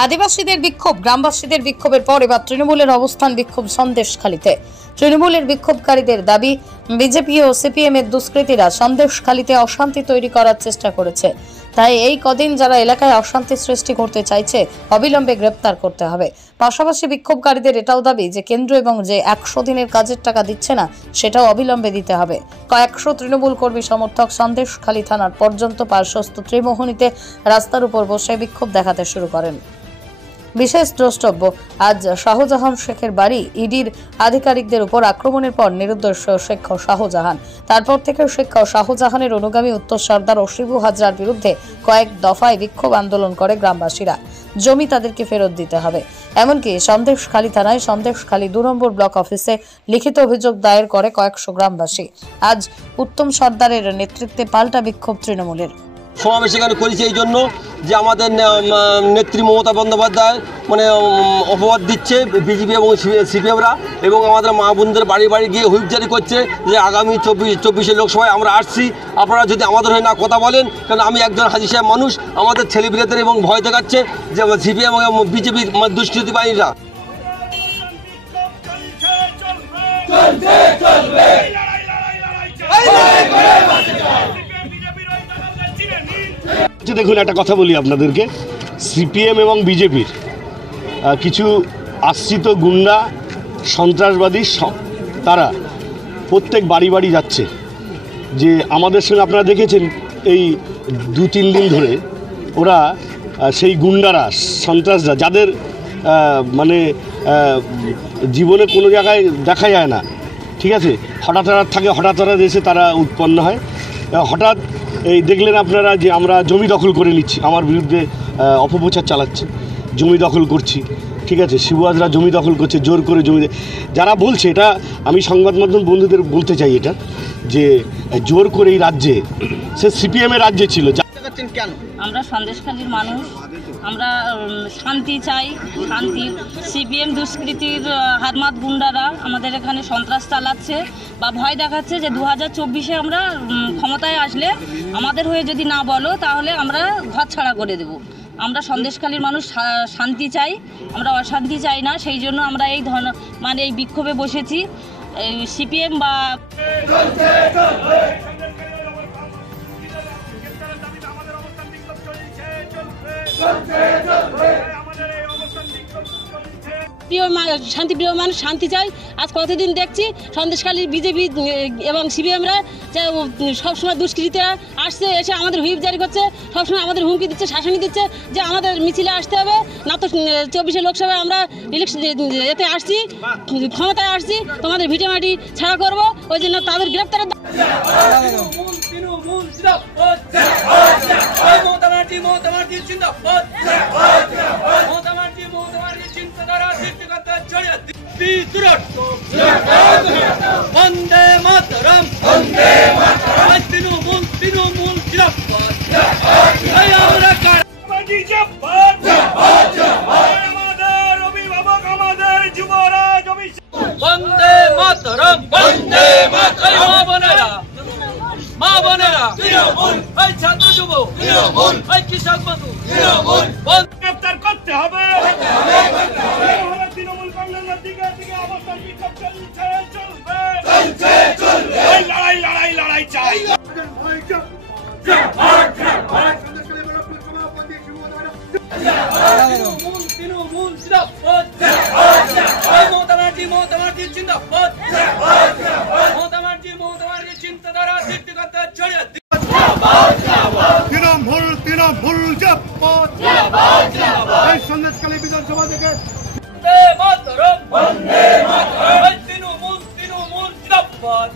আদিবাসীদের বিক্ষোভ, গ্রামবাসীদের বিক্ষোভের পর এবার তৃণমূলের অবস্থান বিক্ষোভ সন্দেশখালীতে। তৃণমূলের বিক্ষোভকারীদের দাবি, বিজেপি ও সিপিএম এর দুষ্কৃতীরা সন্দেশখালীতে অশান্তি তৈরি করার চেষ্টা করেছে। তাই এই কদিন যারা এলাকায় অশান্তি সৃষ্টি করতে চাইছে অবিলম্বে গ্রেপ্তার করতে হবে। পাশাপাশি বিক্ষোভকারীদের এটাও দাবি যে কেন্দ্র এবং যে 100 দিনের কাজের টাকা দিচ্ছে না সেটাও অবিলম্বে দিতে হবে। কয়েকশো তৃণমূল কর্মী সমর্থক সন্দেশখালী থানার পর্যন্ত পার্শ্বস্থ ত্রিমোহনীতে রাস্তার উপর বসে বিক্ষোভ দেখাতে শুরু করেন। বিশেষ দ্রষ্টব্য, আজ শাহজাহান শেখের বাড়ি ইডির আধিকারিকদের উপর আক্রমণের পর নিরুদ্দেশ শেখ শাহজাহান। তারপর থেকে শেখ শাহজাহানের অনুগামী উত্তর সর্দার ও শিবু হাজরার বিরুদ্ধে কয়েক দফায় বিক্ষোভ আন্দোলন করে গ্রামবাসীরা। জমি তাদেরকে ফেরত দিতে হবে। এমনকি সন্দেশখালী থানায় সন্দেশখালী 2 নম্বর ব্লক অফিসে লিখিত অভিযোগ দায়ের করে কয়েকশো গ্রামবাসী। আজ উত্তম সর্দারের নেতৃত্বে পাল্টা বিক্ষোভ তৃণমূলের। সমাবেশ এখানে করেছে এই জন্য যে আমাদের নেত্রী মমতা বন্দ্যোপাধ্যায় অপবাদ দিচ্ছে বিজেপি এবং সিপিএমরা, এবং আমাদের মা বোনদের বাড়ি বাড়ি গিয়ে হুইপ জারি করছে যে আগামী 24 লোকসভায় আমরা আসছি, আপনারা যদি আমাদের হয়ে না কথা বলেন, কারণ আমি একজন হাজি সাহেব মানুষ, আমাদের ছেলেপিলেদের এবং ভয় দেখাচ্ছে যে সিপিএম এবং বিজেপির দুষ্কৃতি বাহিনীরা। দেখুন, একটা কথা বলি আপনাদেরকে, সিপিএম এবং বিজেপির কিছু আশ্রিত গুন্ডা সন্ত্রাসবাদী তারা প্রত্যেক বাড়ি বাড়ি যাচ্ছে। যে আমাদের সঙ্গে আপনারা দেখেছেন এই 2-3 দিন ধরে ওরা সেই গুন্ডারা সন্ত্রাসরা যাদের জীবনে কোনো জায়গায় দেখা যায় না, ঠিক আছে, হঠাৎ থাকে, হঠাৎ এসে তারা উৎপন্ন হয়। হঠাৎ এই দেখলেন আপনারা যে আমরা জমি দখল করে নিচ্ছি, আমার বিরুদ্ধে অপপ্রচার চালাচ্ছে, জমি দখল করছি, ঠিক আছে, শিবু হাজরা জমি দখল করছে জোর করে জমি। যারা বলছে এটা, আমি সংবাদ মাধ্যম বন্ধুদের বলতে চাই এটা, যে জোর করে এই রাজ্যে, সে সিপিএমের রাজ্যে ছিল। কেন আমরা সন্দেশখালীর মানুষ, আমরা শান্তি চাই, শান্তি। সিপিএম দুষ্কৃতির হাতমাত গুন্ডারা আমাদের এখানে সন্ত্রাস চালাচ্ছে বা ভয় দেখাচ্ছে যে 2024-এ আমরা ক্ষমতায় আসলে আমাদের হয়ে যদি না বলো তাহলে আমরা ঘর ছাড়া করে দেব। আমরা সন্দেশখালীর মানুষ শান্তি চাই, আমরা অশান্তি চাই না। সেই জন্য আমরা এই এই বিক্ষোভে বসেছি। সিপিএম বা শান্তিপ্রিয় মানুষ শান্তি চাই। আজ কতদিন দেখছি সন্দেশখালীর বিজেপি এবং সিপিএমরা সবসময় দুষ্কৃতীরা আসছে, এসে আমাদের হুইপ জারি করছে, সবসময় আমাদের হুমকি দিচ্ছে, শাসনি দিচ্ছে যে আমাদের মিছিলে আসতে হবে না, তো 24 লোকসভায় আমরা এতে আসছি, ক্ষমতায় আসছি, তোমাদের ভিটেমাটি ছাড়া করবো। ওই জন্য তাদের গ্রেপ্তারের বন্দে মাতরম, বন্দে মাতরম, তৃণমূল তৃণমূল জিন্দাবাদ, আমাদের অভিভাবক, আমাদের যুবরাজ বন্দে মাতরম, বন্দে মাতরম, মা বোনেরা তৃণমূল, এই ছাত্র যুব তৃণমূল, এই কৃষক বন্ধু তৃণমূল, গ্রেপ্তার করতে হবে। তৃণমূল কংগ্রেসের দিকে দিকে অবস্থান বিক্ষোভ চলছে, চলবে, লড়াই চাই। তৃণমূল জিন্দাবাদ, মমতা ব্যানার্জি জিন্দাবাদ, মমতা ব্যানার্জি চিন্তাধারা সৃষ্টিকর্তা ছড়িয়ে তৃণমূল জিন্দাবাদ, এই সন্দেশখালী বিধানসভা থেকে বন্দে মাতরম, বন্দে মাতরম, তৃণমূল জিন্দাবাদ।